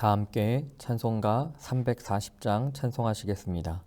다 함께 찬송가 340장 찬송하시겠습니다.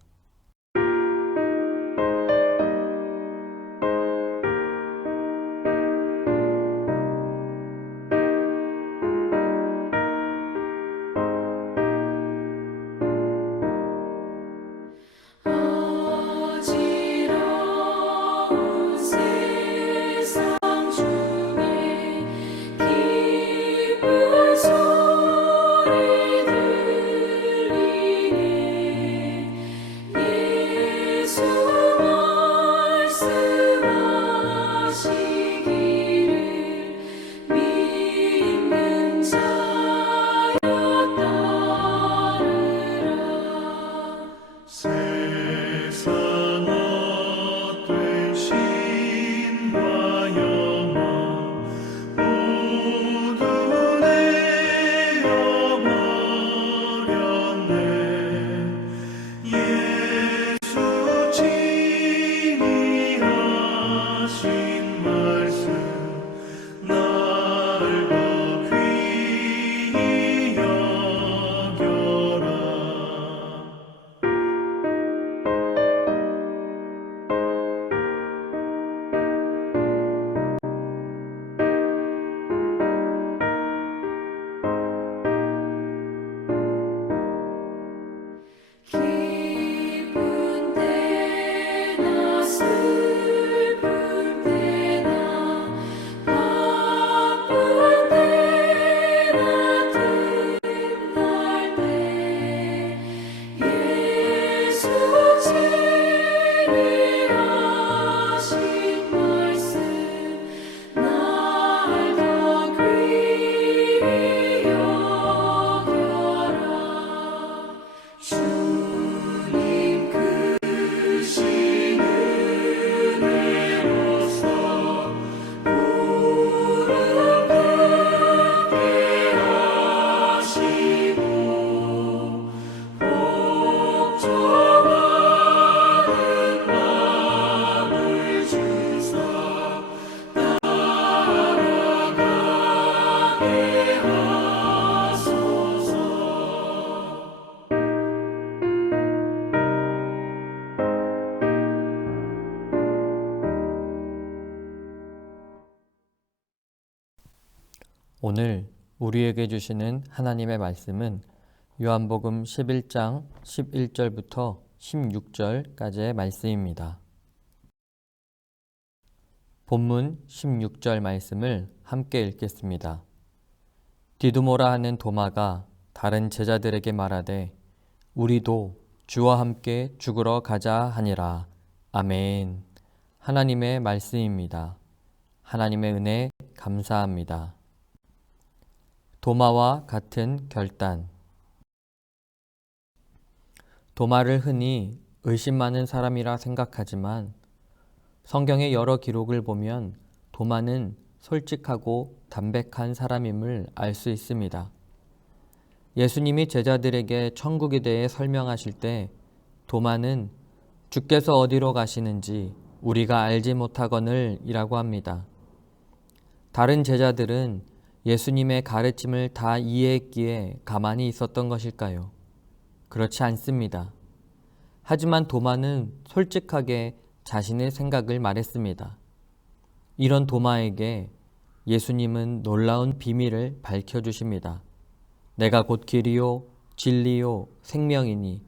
오늘 우리에게 주시는 하나님의 말씀은 요한복음 11장 11절부터 16절까지의 말씀입니다. 본문 16절 말씀을 함께 읽겠습니다. 디두모라 하는 도마가 다른 제자들에게 말하되 우리도 주와 함께 죽으러 가자 하니라. 아멘. 하나님의 말씀입니다. 하나님의 은혜 감사합니다. 도마와 같은 결단. 도마를 흔히 의심 많은 사람이라 생각하지만 성경의 여러 기록을 보면 도마는 솔직하고 담백한 사람임을 알 수 있습니다. 예수님이 제자들에게 천국에 대해 설명하실 때 도마는 주께서 어디로 가시는지 우리가 알지 못하거늘 이라고 합니다. 다른 제자들은 예수님의 가르침을 다 이해했기에 가만히 있었던 것일까요? 그렇지 않습니다. 하지만 도마는 솔직하게 자신의 생각을 말했습니다. 이런 도마에게 예수님은 놀라운 비밀을 밝혀주십니다. 내가 곧 길이요 진리요 생명이니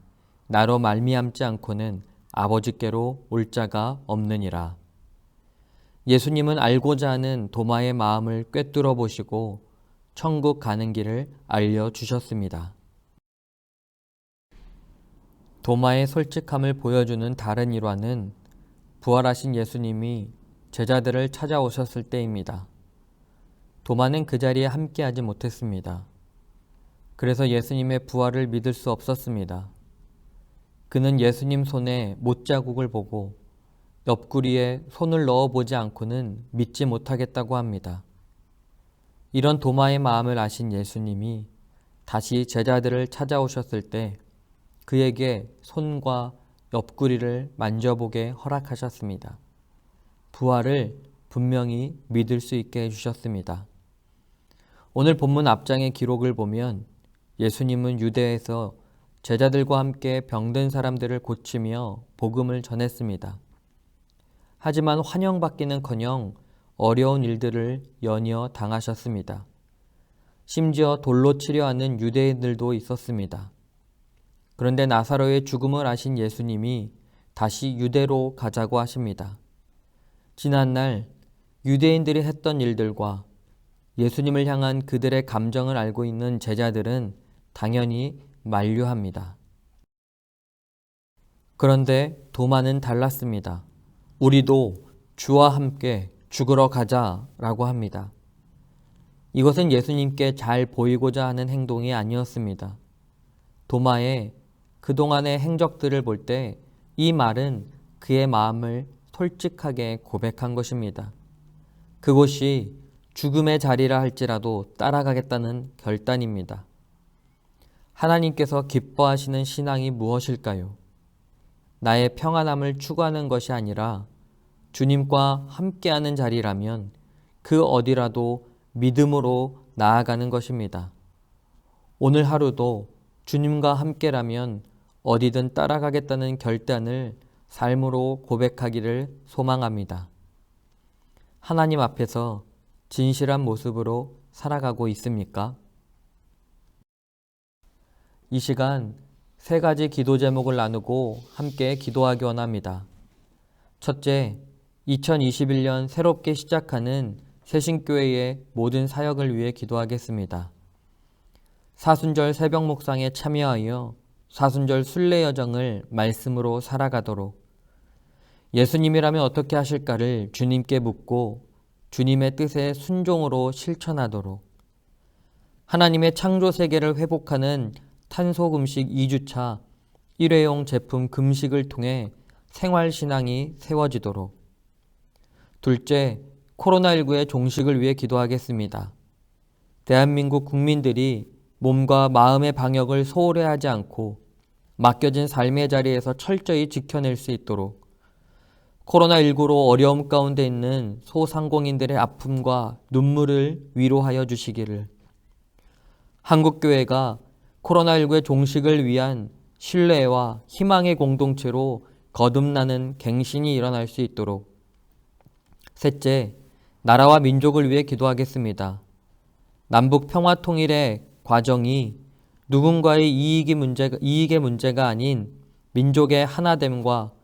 나로 말미암지 않고는 아버지께로 올 자가 없느니라. 예수님은 알고자 하는 도마의 마음을 꿰뚫어 보시고 천국 가는 길을 알려주셨습니다. 도마의 솔직함을 보여주는 다른 일화는 부활하신 예수님이 제자들을 찾아오셨을 때입니다. 도마는 그 자리에 함께하지 못했습니다. 그래서 예수님의 부활을 믿을 수 없었습니다. 그는 예수님 손에 못자국을 보고 옆구리에 손을 넣어보지 않고는 믿지 못하겠다고 합니다. 이런 도마의 마음을 아신 예수님이 다시 제자들을 찾아오셨을 때 그에게 손과 옆구리를 만져보게 허락하셨습니다. 부활을 분명히 믿을 수 있게 해주셨습니다. 오늘 본문 앞장의 기록을 보면 예수님은 유대에서 제자들과 함께 병든 사람들을 고치며 복음을 전했습니다. 하지만 환영받기는커녕 어려운 일들을 연이어 당하셨습니다. 심지어 돌로 치려 하는 유대인들도 있었습니다. 그런데 나사로의 죽음을 아신 예수님이 다시 유대로 가자고 하십니다. 지난날 유대인들이 했던 일들과 예수님을 향한 그들의 감정을 알고 있는 제자들은 당연히 만류합니다. 그런데 도마는 달랐습니다. 우리도 주와 함께 죽으러 가자라고 합니다. 이것은 예수님께 잘 보이고자 하는 행동이 아니었습니다. 도마의 그동안의 행적들을 볼 때 이 말은 그의 마음을 솔직하게 고백한 것입니다. 그곳이 죽음의 자리라 할지라도 따라가겠다는 결단입니다. 하나님께서 기뻐하시는 신앙이 무엇일까요? 나의 평안함을 추구하는 것이 아니라 주님과 함께하는 자리라면 그 어디라도 믿음으로 나아가는 것입니다. 오늘 하루도 주님과 함께라면 어디든 따라가겠다는 결단을 삶으로 고백하기를 소망합니다. 하나님 앞에서 진실한 모습으로 살아가고 있습니까? 이 시간 3가지 기도 제목을 나누고 함께 기도하기 원합니다. 첫째, 2021년 새롭게 시작하는 새신교회의 모든 사역을 위해 기도하겠습니다. 사순절 새벽 묵상에 참여하여 사순절 순례 여정을 말씀으로 살아가도록, 예수님이라면 어떻게 하실까를 주님께 묻고 주님의 뜻에 순종으로 실천하도록, 하나님의 창조 세계를 회복하는 탄소금식 2주차 일회용 제품 금식을 통해 생활신앙이 세워지도록, 둘째, 코로나19의 종식을 위해 기도하겠습니다. 대한민국 국민들이 몸과 마음의 방역을 소홀히 하지 않고 맡겨진 삶의 자리에서 철저히 지켜낼 수 있도록, 코로나19로 어려움 가운데 있는 소상공인들의 아픔과 눈물을 위로하여 주시기를, 한국교회가 코로나19의 종식을 위한 신뢰와 희망의 공동체로 거듭나는 갱신이 일어날 수 있도록, 셋째, 나라와 민족을 위해 기도하겠습니다. 남북 평화 통일의 과정이 누군가의 이익의 문제가 아닌 민족의 하나됨과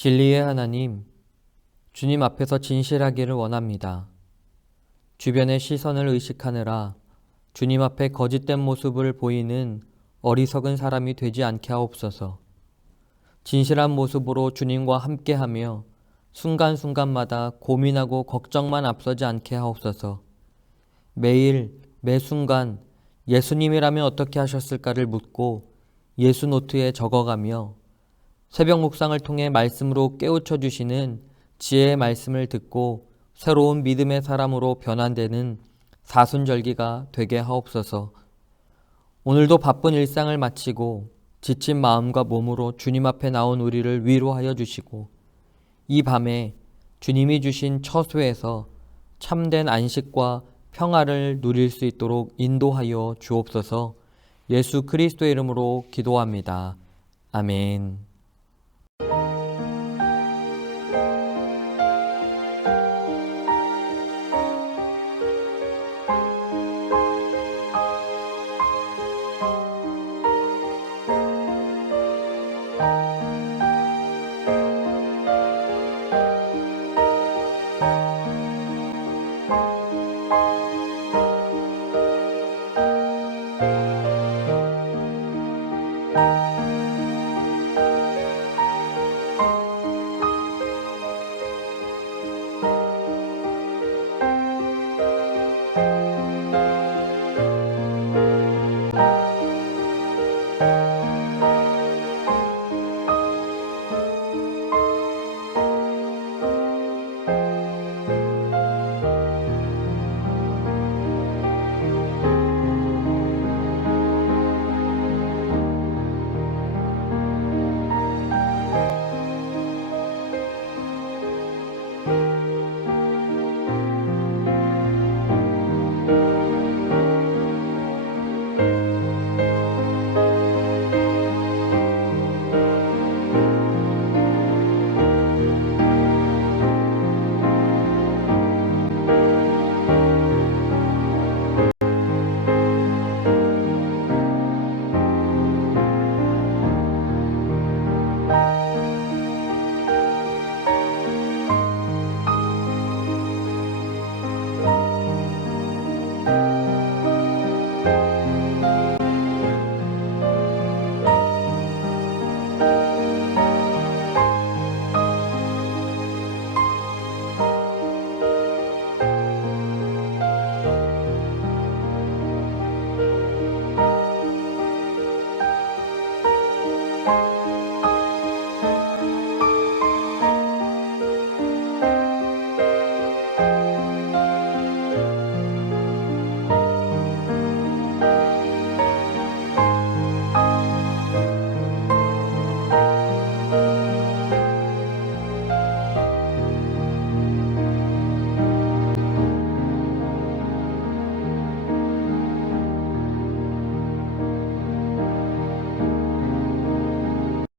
진리의 하나님, 주님 앞에서 진실하기를 원합니다. 주변의 시선을 의식하느라 주님 앞에 거짓된 모습을 보이는 어리석은 사람이 되지 않게 하옵소서. 진실한 모습으로 주님과 함께하며 순간순간마다 고민하고 걱정만 앞서지 않게 하옵소서. 매일 매 순간 예수님이라면 어떻게 하셨을까를 묻고 예수 노트에 적어가며 새벽 묵상을 통해 말씀으로 깨우쳐 주시는 지혜의 말씀을 듣고 새로운 믿음의 사람으로 변환되는 사순절기가 되게 하옵소서. 오늘도 바쁜 일상을 마치고 지친 마음과 몸으로 주님 앞에 나온 우리를 위로하여 주시고 이 밤에 주님이 주신 처소에서 참된 안식과 평화를 누릴 수 있도록 인도하여 주옵소서. 예수 그리스도의 이름으로 기도합니다. 아멘.